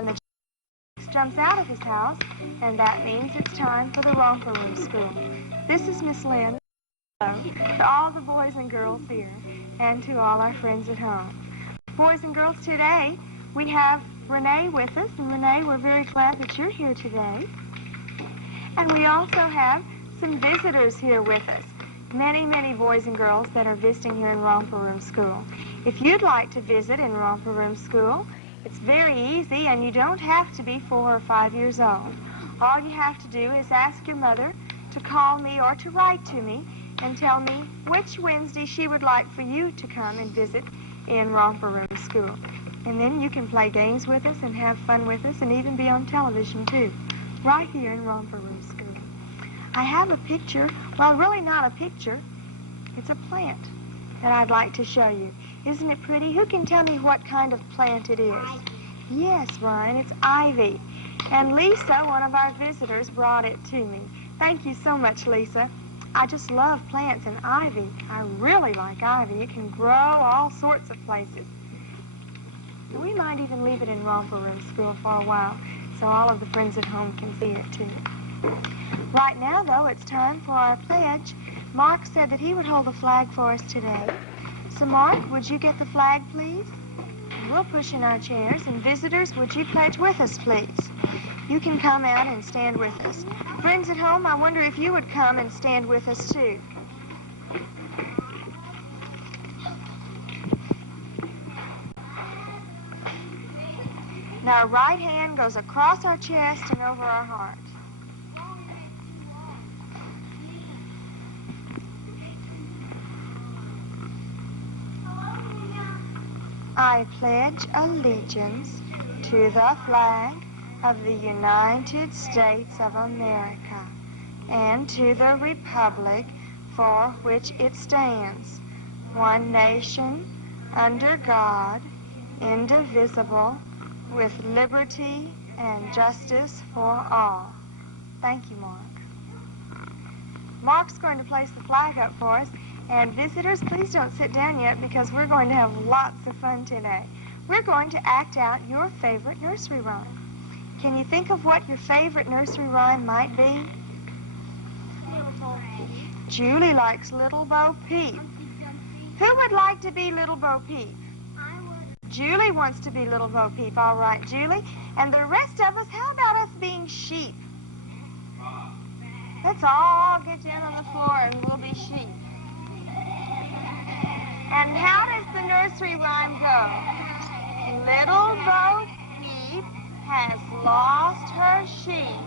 Then the jumps out of his house, and that means it's time for the Romper Room school. This is Miss Lynn. To all the boys and girls here, and to all our friends at home. Boys and girls, today we have Renee with us, and Renee, we're very glad that you're here today. And we also have some visitors here with us. Many, many boys and girls that are visiting here in Romper Room School. If you'd like to visit in Romper Room School, it's very easy, and you don't have to be 4 or 5 years old. All you have to do is ask your mother to call me or to write to me and tell me which Wednesday she would like for you to come and visit in Romper Room School. And then you can play games with us and have fun with us and even be on television too, right here in Romper Room School. I have a picture, well, really not a picture, it's a plant that I'd like to show you. Isn't it pretty? Who can tell me what kind of plant it is? Ivy. Yes, Ryan, it's ivy. And Lisa, one of our visitors, brought it to me. Thank you so much, Lisa. I just love plants and ivy. I really like ivy. It can grow all sorts of places. And we might even leave it in Romper Room School for a while so all of the friends at home can see it too. Right now, though, it's time for our pledge. Mark said that he would hold the flag for us today. So, Mark, would you get the flag, please? We'll push in our chairs. And visitors, would you pledge with us, please? You can come out and stand with us. Friends at home, I wonder if you would come and stand with us, too. Now, our right hand goes across our chest and over our heart. I pledge allegiance to the flag of the United States of America and to the republic for which it stands, one nation, under God, indivisible, with liberty and justice for all. Thank you, Mark. Mark's going to place the flag up for us. And visitors, please don't sit down yet because we're going to have lots of fun today. We're going to act out your favorite nursery rhyme. Can you think of what your favorite nursery rhyme might be? Julie likes Little Bo Peep. Who would like to be Little Bo Peep? I would. Julie wants to be Little Bo Peep. All right, Julie. And the rest of us, how about us being sheep? Let's all get down on the floor and we'll be sheep. And how does the nursery rhyme go? Little Bo Peep has lost her sheep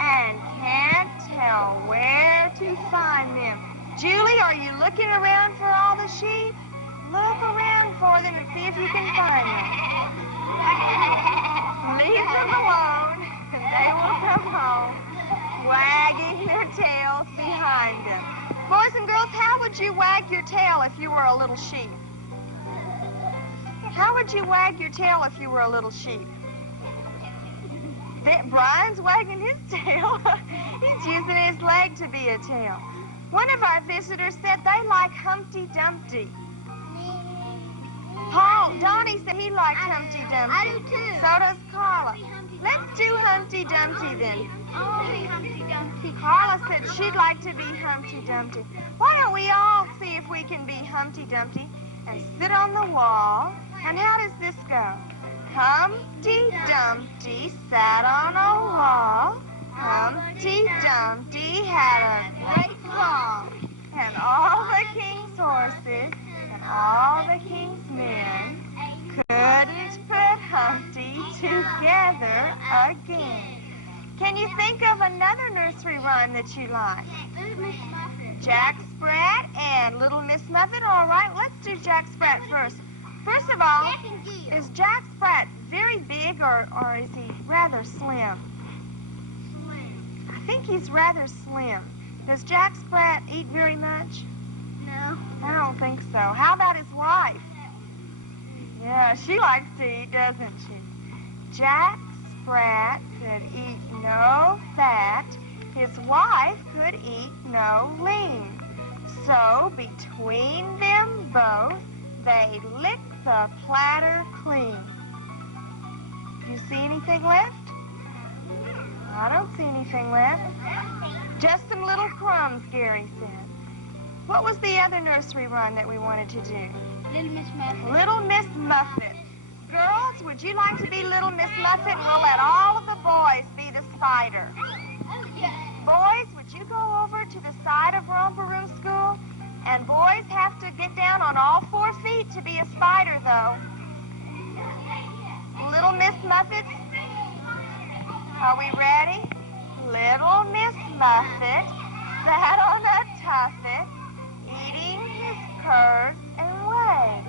and can't tell where to find them. Julie, are you looking around for all the sheep? Look around for them and see if you can find them. Leave them alone and they will come home, wagging their tails behind them. Boys and girls, how would you wag your tail if you were a little sheep? How would you wag your tail if you were a little sheep? Brian's wagging his tail. He's using his leg to be a tail. One of our visitors said they like Humpty Dumpty. Donnie said he liked Humpty Dumpty. I do too. So does Carla. Let's do Humpty Dumpty then. Humpty Dumpty. Carla said she'd like to be Humpty Dumpty. Why don't we all see if we can be Humpty Dumpty and sit on the wall? And how does this go? Humpty Dumpty sat on a wall. Humpty Dumpty had a great fall. And all the king's horses and all the king's men couldn't put Humpty together again. Can you think of another nursery rhyme that you like? Jack Sprat and Little Miss Muffet. All right, let's do Jack Sprat first. First of all, is Jack Sprat very big or is he rather slim? Slim. I think he's rather slim. Does Jack Sprat eat very much? No. I don't think so. How about his wife? Yeah, she likes to eat, doesn't she? Jack Sprat could eat no fat. His wife could eat no lean. So between them both, they licked the platter clean. You see anything left? I don't see anything left. Just some little crumbs, Gary said. What was the other nursery rhyme that we wanted to do? Little Miss Muffet. Little Miss Muffet. Girls, would you like to be Little Miss Muffet? We'll let all of the boys be the spider. Oh, yes. Boys, would you go over to the side of Romper Room School? And boys have to get down on all 4 feet to be a spider, though. Little Miss Muffet, are we ready? Little Miss Muffet sat on a tuffet, eating his curds and whey.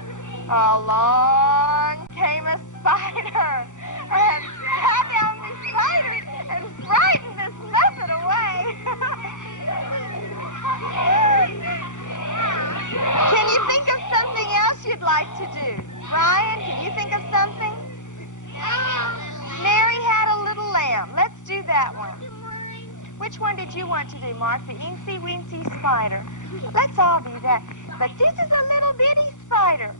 Along came a spider and sat down the spider and frightened Miss Muffet away. Can you think of something else you'd like to do? Ryan, can you think of something? Mary had a little lamb. Let's do that one. Which one did you want to do, Mark? The Eensy Weensy spider. Let's all do that. But this is a little bitty spider.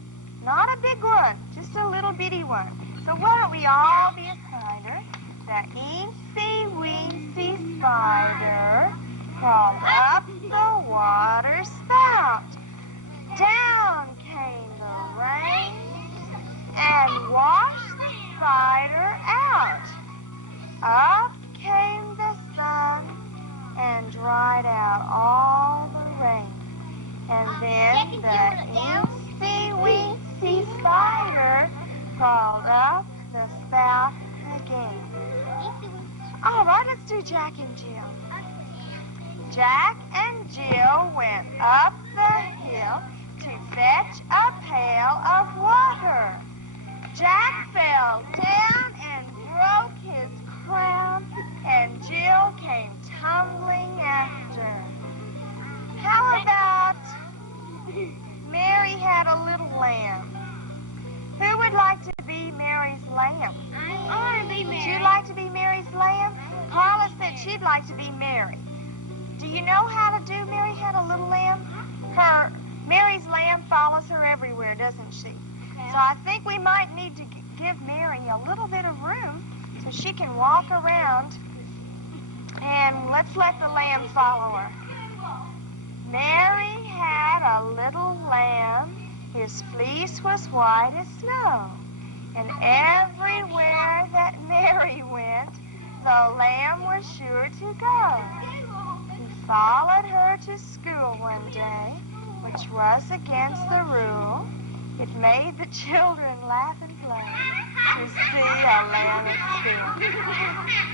Not a big one, just a little bitty one. So why don't we all be a spider? The Eensy Weensy spider crawled up the water spout. Down came the rain and washed the spider out. Up came the sun and dried out all the rain. And then the Eensy Weensy spider crawled up the spout again. All right, let's do Jack and Jill. Jack and Jill went up the hill to fetch a pail of water. Jack fell down and broke his crown, and Jill came tumbling after. How about Mary had a little lamb? Who would like to be Mary's lamb? I want to be Mary. Would you like to be Mary's lamb? Carla said she'd like to be Mary. Do you know how to do Mary had a little lamb? Mary's lamb follows her everywhere, doesn't she? So I think we might need to give Mary a little bit of room so she can walk around, and let's let the lamb follow her. Mary had a little lamb. His fleece was white as snow. And everywhere that Mary went, the lamb was sure to go. He followed her to school one day, which was against the rule. It made the children laugh and play to see a lamb at school.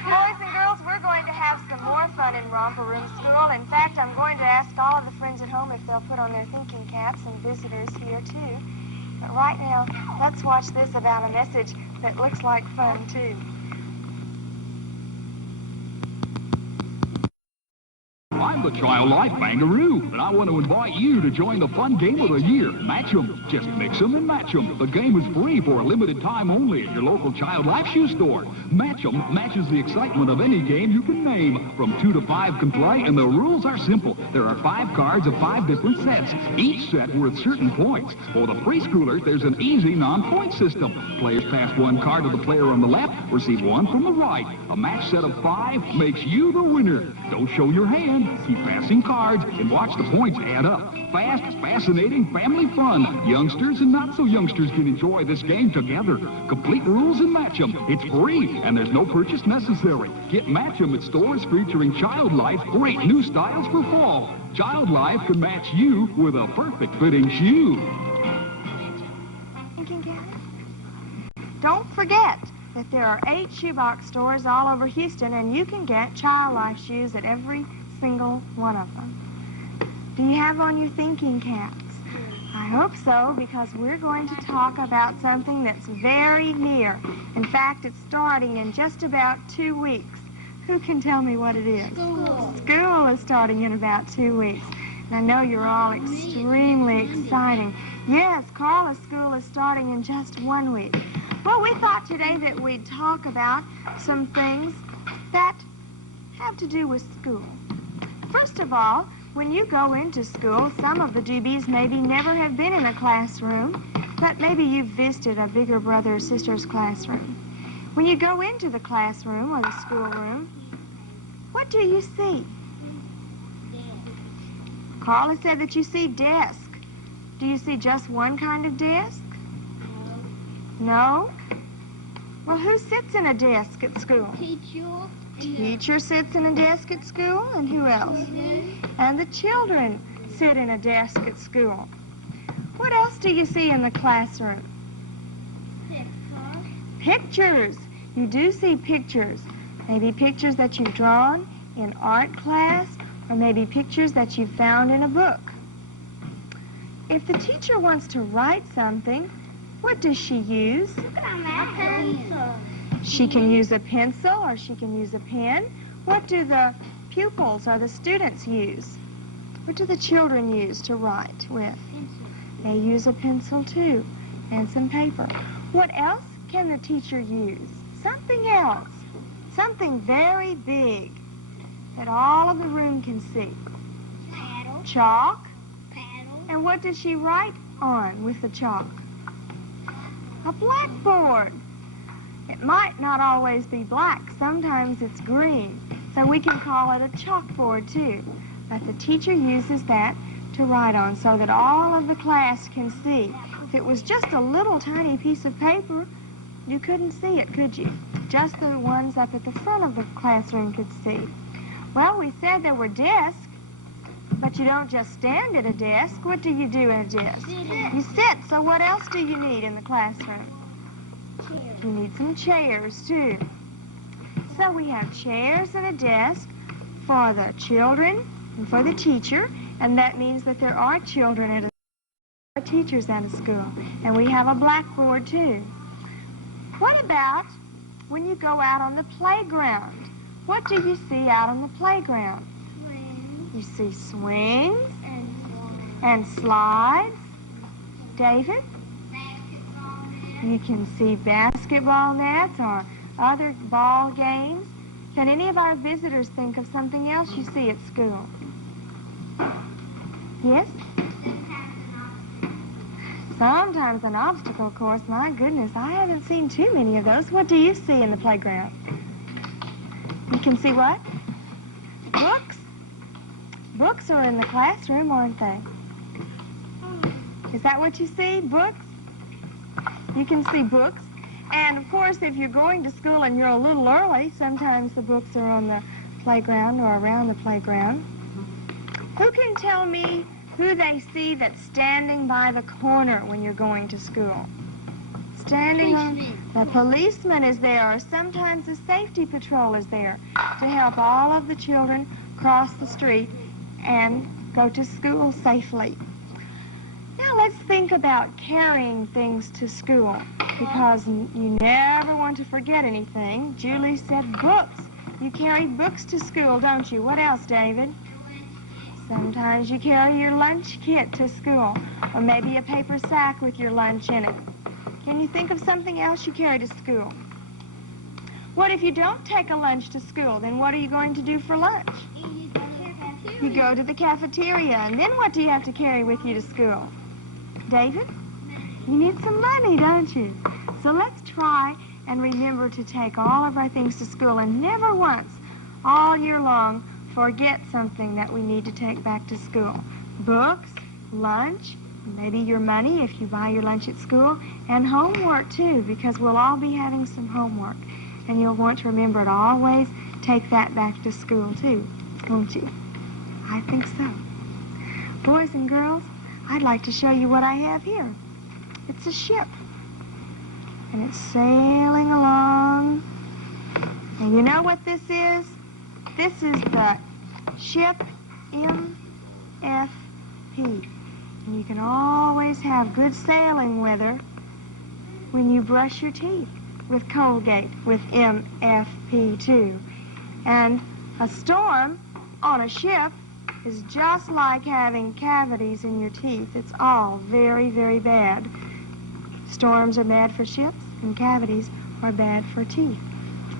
Boys and girls, we're going to have some more fun in Romper Room School. In fact, I'm going to ask all of the friends at home if they'll put on their thinking caps, and visitors here too. But right now, let's watch this about a message that looks like fun too. I'm the Child Life Bangaroo, and I want to invite you to join the fun game of the year, Match 'em. Just mix 'em and match 'em. The game is free for a limited time only at your local Child Life shoe store. Match 'em matches the excitement of any game you can name. From 2 to 5 can play, and the rules are simple. There are 5 cards of 5 different sets, each set worth certain points. For the preschoolers, there's an easy non-point system. Players pass 1 card to the player on the left, receive 1 from the right. A match set of 5 makes you the winner. Don't show your hand. Keep passing cards and watch the points add up. Fast, fascinating, family fun. Youngsters and not-so-youngsters can enjoy this game together. Complete rules and Match 'em. It's free, and there's no purchase necessary. Get Match 'em at stores featuring Child Life. Great new styles for fall. Child Life can match you with a perfect fitting shoe. You can get it. Don't forget that there are 8 shoebox stores all over Houston, and you can get Child Life shoes at every single one of them. Do you have on your thinking caps? I hope so, because we're going to talk about something that's very near. In fact, it's starting in just about 2 weeks. Who can tell me what it is? School. School is starting in about 2 weeks. And I know you're all extremely excited. Yes, Carla's school is starting in just 1 week. Well, we thought today that we'd talk about some things that have to do with school. First of all, when you go into school, some of the doobies maybe never have been in a classroom, but maybe you've visited a bigger brother or sister's classroom. When you go into the classroom or the schoolroom, what do you see? Carla said that you see desk. Do you see just one kind of desk? No? Well, who sits in a desk at school? Teacher. Teacher sits in a desk at school, and who else? And the children sit in a desk at school. What else do you see in the classroom? Pictures. You do see pictures. Maybe pictures that you've drawn in art class, or maybe pictures that you've found in a book. If the teacher wants to write something, what does she use? A pencil. She can use a pencil or she can use a pen. What do the pupils or the students use? What do the children use to write with? They use a pencil too, and some paper. What else can the teacher use? Something else. Something very big that all of the room can see. Paddle. Chalk. Paddle. And what does she write on with the chalk? A blackboard. It might not always be black. Sometimes it's green. So we can call it a chalkboard too. But the teacher uses that to write on so that all of the class can see. If it was just a little tiny piece of paper, you couldn't see it, could you? Just the ones up at the front of the classroom could see. Well, we said there were desks, but you don't just stand at a desk. What do you do in a desk? You sit. So what else do you need in the classroom? You need some chairs, too. So we have chairs and a desk for the children and for the teacher, and that means that there are children at a teachers at a school. And we have a blackboard, too. What about when you go out on the playground? What do you see out on the playground? You see swings and slides. David? You can see basketball nets or other ball games. Can any of our visitors think of something else you see at school? Yes? Sometimes an obstacle course. My goodness, I haven't seen too many of those. What do you see in the playground? You can see what? Books. Books are in the classroom, aren't they? Is that what you see? Books? You can see books. And, of course, if you're going to school and you're a little early, sometimes the books are on the playground or around the playground. Who can tell me who they see that's standing by the corner when you're going to school? Standing on... The policeman is there, or sometimes the safety patrol is there to help all of the children cross the street and go to school safely. Now let's think about carrying things to school, because you never want to forget anything. Julie said books. You carry books to school, don't you? What else, David? Sometimes you carry your lunch kit to school, or maybe a paper sack with your lunch in it. Can you think of something else you carry to school? What if you don't take a lunch to school? Then what are you going to do for lunch? You go to the cafeteria, and then what do you have to carry with you to school? David? You need some money, don't you? So let's try and remember to take all of our things to school and never once, all year long, forget something that we need to take back to school. Books, lunch, maybe your money if you buy your lunch at school, and homework too, because we'll all be having some homework. And you'll want to remember to always take that back to school too, won't you? I think so. Boys and girls, I'd like to show you what I have here. It's a ship, and it's sailing along. And you know what this is? This is the ship MFP. And you can always have good sailing weather when you brush your teeth with Colgate with MFP too. And a storm on a ship is just like having cavities in your teeth. It's all very, very bad. Storms are bad for ships, and cavities are bad for teeth.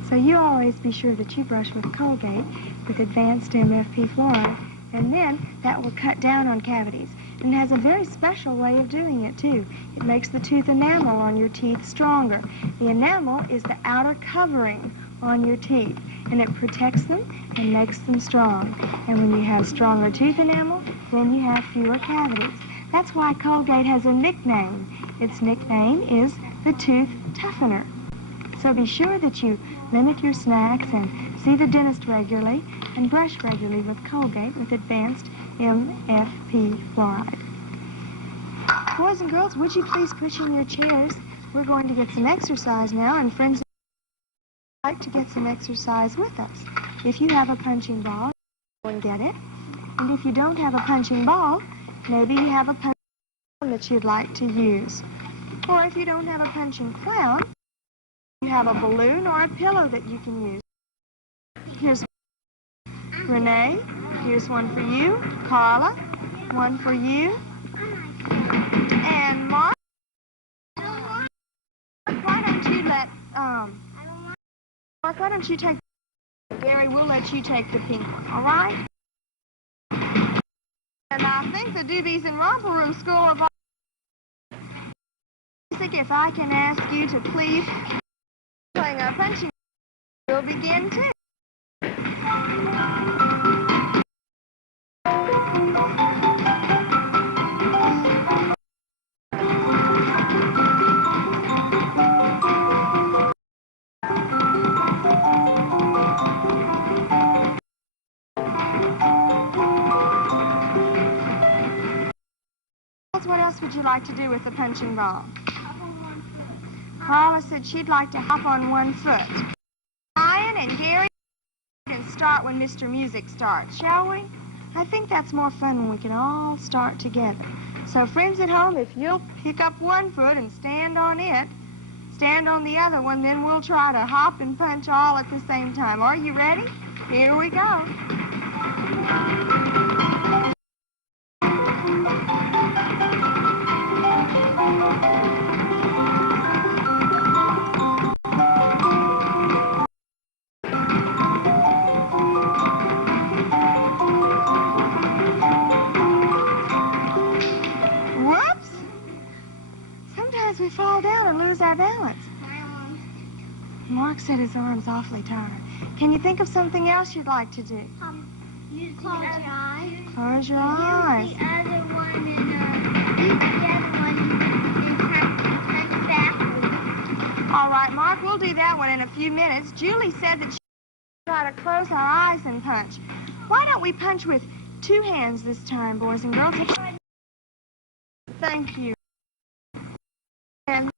So you always be sure that you brush with Colgate with advanced MFP fluoride, and then that will cut down on cavities. and has a very special way of doing it, too. It makes the tooth enamel on your teeth stronger. The enamel is the outer covering on your teeth, and it protects them and makes them strong. And when you have stronger tooth enamel, then you have fewer cavities. That's why Colgate has a nickname. Its nickname is the Tooth Toughener. So be sure that you limit your snacks and see the dentist regularly and brush regularly with Colgate with advanced MFP fluoride. Boys and girls, would you please push in your chairs? We're going to get some exercise now, and friends would like to get some exercise with us. If you have a punching ball, go and get it. And if you don't have a punching ball, maybe you have a punching clown that you'd like to use. Or if you don't have a punching clown, you have a balloon or a pillow that you can use. Here's Renee. Here's one for you. Carla. One for you. And Mark. Why don't you let, Mark, why don't you take, Gary, we'll let you take the pink one, all right? And I think the doobies in Romper Room School of Art, if I can ask you to please playing a punching, we'll begin too. What else would you like to do with the punching ball? Carla said she'd like to hop on one foot. Ryan and Gary can start when Mr. Music starts, shall we? I think that's more fun when we can all start together. So friends at home, if you'll pick up one foot and stand on it, stand on the other one, then we'll try to hop and punch all at the same time. Are you ready? Here we go. We fall down and lose our balance. Mark said his arm's awfully tired. Can you think of something else you'd like to do? Close your eyes. Close your eyes. Use the other one and punch backwards. All right, Mark, we'll do that one in a few minutes. Julie said that she'd try to close our eyes and punch. Why don't we punch with two hands this time, boys and girls? Thank you. And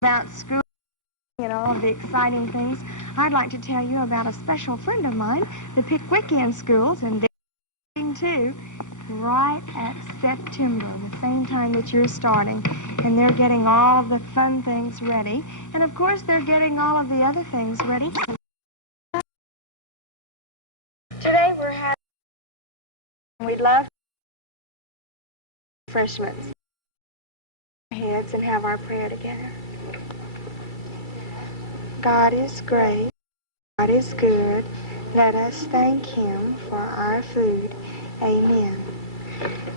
about school and all of the exciting things, I'd like to tell you about a special friend of mine, the Pickwickian schools, and they're too, right at September, the same time that you're starting, and they're getting all the fun things ready, and of course they're getting all of the other things ready. Today we're having, we'd love refreshments. Heads and have our prayer together. God is great, God is good. Let us thank Him for our food. Amen.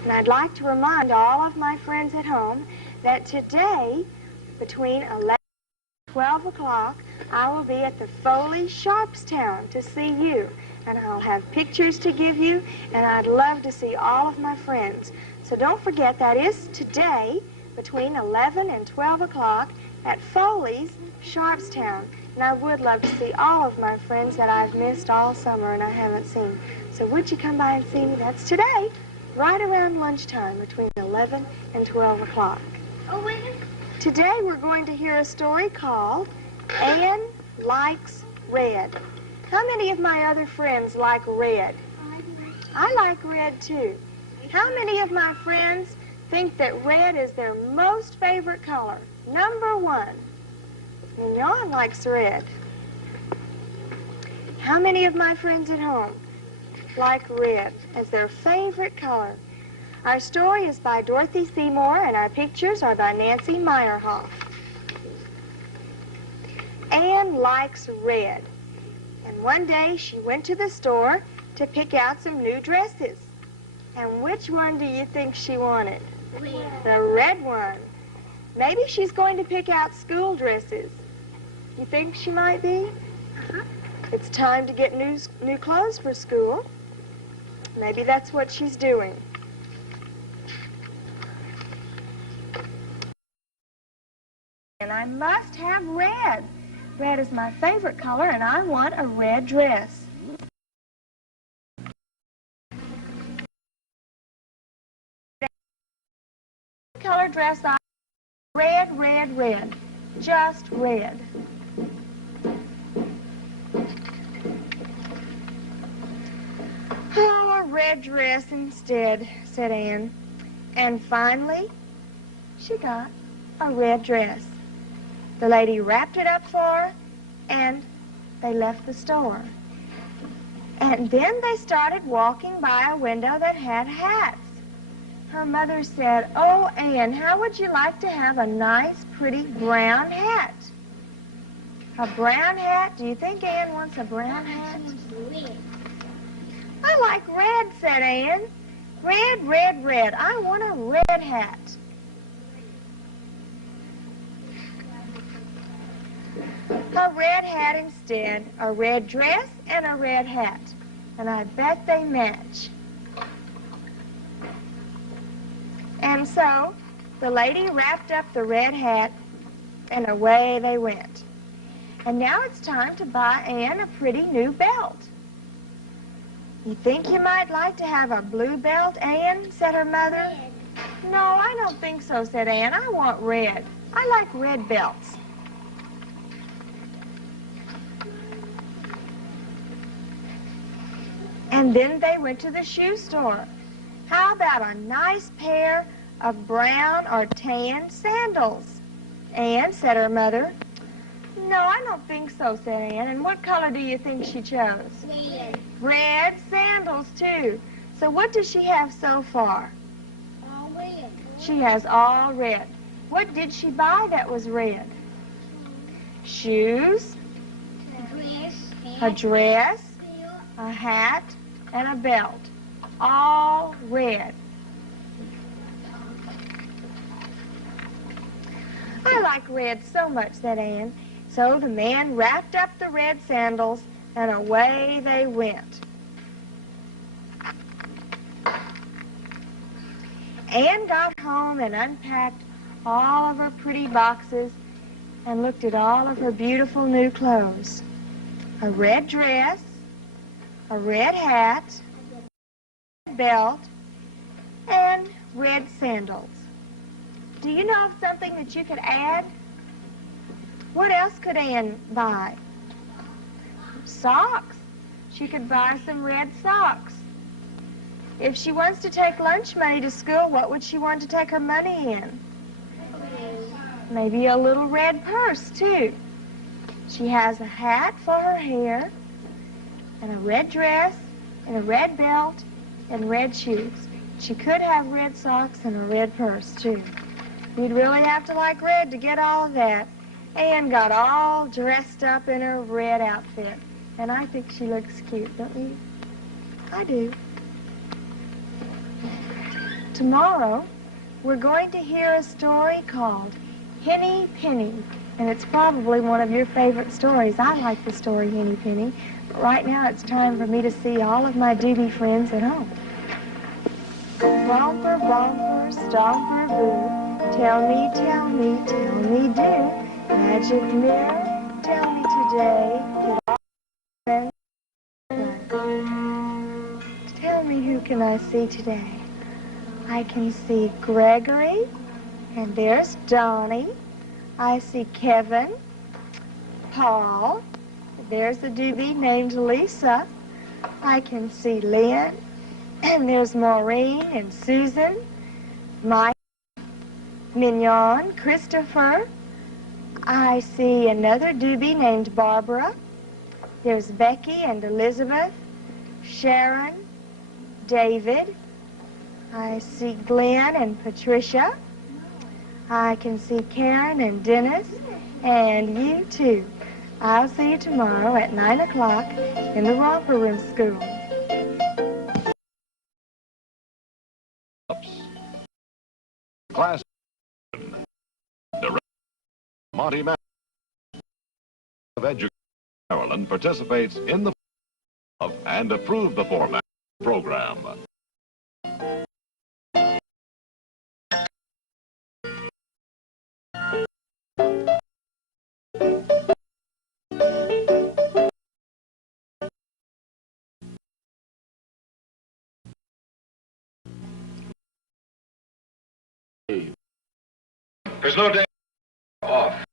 And I'd like to remind all of my friends at home that today, between 11 and 12 o'clock, I will be at the Foley Sharpstown to see you. And I'll have pictures to give you, and I'd love to see all of my friends. So don't forget, that is today, between 11 and 12 o'clock at Foley's Sharpstown. And I would love to see all of my friends that I've missed all summer and I haven't seen. So would you come by and see me? That's today, right around lunchtime, between 11 and 12 o'clock. Oh, wait. Today we're going to hear a story called Anne Likes Red. How many of my other friends like red? I like red too. How many of my friends think that red is their most favorite color? Number one. And Jan likes red. How many of my friends at home like red as their favorite color? Our story is by Dorothy Seymour, and our pictures are by Nancy Meyerhoff. Anne likes red. And one day she went to the store to pick out some new dresses. And which one do you think she wanted? Red. The red one. Maybe she's going to pick out school dresses. You think she might be? Uh-huh. It's time to get new clothes for school. Maybe that's what she's doing. And I must have red. Red is my favorite color, and I want a red dress. Color dress I red, red, red. Just red. Oh, a red dress instead, said Anne. And finally, she got a red dress. The lady wrapped it up for her, and they left the store. And then they started walking by a window that had hats. Her mother said, "Oh, Anne, how would you like to have a nice, pretty brown hat?" A brown hat? Do you think Anne wants a brown hat? Red. I like red, said Anne. Red, red, red. I want a red hat. A red hat instead, a red dress and a red hat. And I bet they match. And so the lady wrapped up the red hat and away they went. And now it's time to buy Anne a pretty new belt. You think you might like to have a blue belt, Anne? Said her mother. Red. No, I don't think so, said Anne. I want red. I like red belts. And then they went to the shoe store. How about a nice pair of brown or tan sandals? Anne, said her mother. No, I don't think so, said Anne. And what color do you think she chose? Red. Red sandals, too. So what does she have so far? All red. She has all red. What did she buy that was red? Shoes, a dress, a hat, and a belt. All red. I like red so much, said Anne. So the man wrapped up the red sandals, and away they went. Anne got home and unpacked all of her pretty boxes and looked at all of her beautiful new clothes. A red dress, a red hat, a belt, and red sandals. Do you know of something that you could add? What else could Anne buy? Socks. She could buy some red socks. If she wants to take lunch money to school, what would she want to take her money in? Maybe a little red purse, too. She has a hat for her hair, and a red dress, and a red belt, and red shoes. She could have red socks and a red purse, too. You'd really have to like red to get all of that. Anne got all dressed up in her red outfit, and I think she looks cute, don't you? I do. Tomorrow, we're going to hear a story called Henny Penny, and it's probably one of your favorite stories. I like the story Henny Penny, but right now it's time for me to see all of my doobie friends at home. Romper, romper, stomper, boo, tell me, do. Magic mirror, tell me today, did all friends play? Tell me, who can I see today? I can see Gregory, and there's Donnie. I see Kevin, Paul, there's a doobie named Lisa. I can see Lynn, and there's Maureen and Susan, Mike, Mignon, Christopher. I see another doobie named Barbara. There's Becky and Elizabeth, Sharon, David. I see Glenn and Patricia. I can see Karen and Dennis, and you too. I'll see you tomorrow at 9 o'clock in the Romper Room school. Class Director Monty Matt of Education Maryland participates in the and approve the format program. There's no day off.